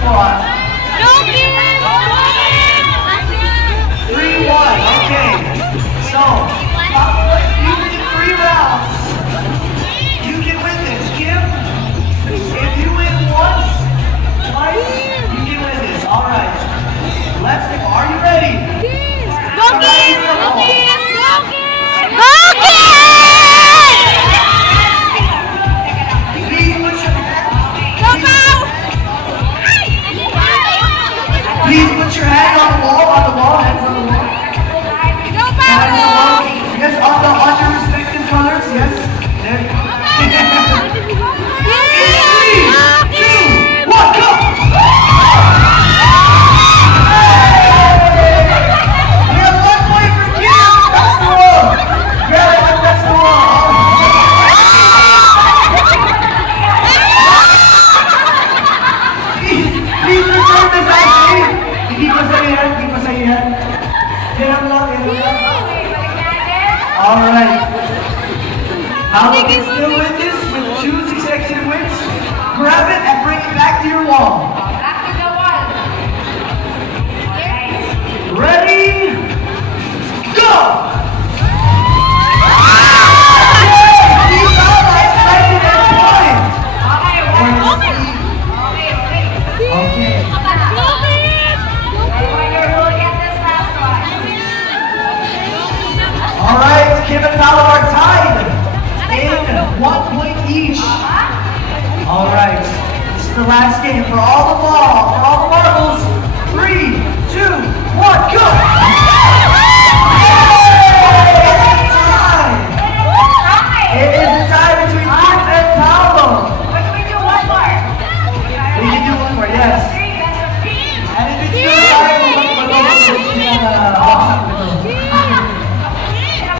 squad. 3-1. Okay. So, you did 3 rounds. You can win this. Kim, if you win once, twice, you can win this. All right. Let's go. Are you ready? Go Kim! Go Kim! Go Kim! Go Kim! Please put your hand on the wall, hands on the wall. Yes, on your respective colors, yes. There you go. 3, 2, 1, go! We have 1 point for Kim. That's the wall. Yeah, that's the wall. Please return this ice cream. Keep us in here, keep us in here. Get up, lock, get up. Alright. How we can still win this with 2 successive wins? Grab it and bring it back to your wall. Ready? Go! Okay. Alright, Kim and Paolo are tied in 1 point each. Alright, this is the last game for all the marbles. 3, 2, 1, go!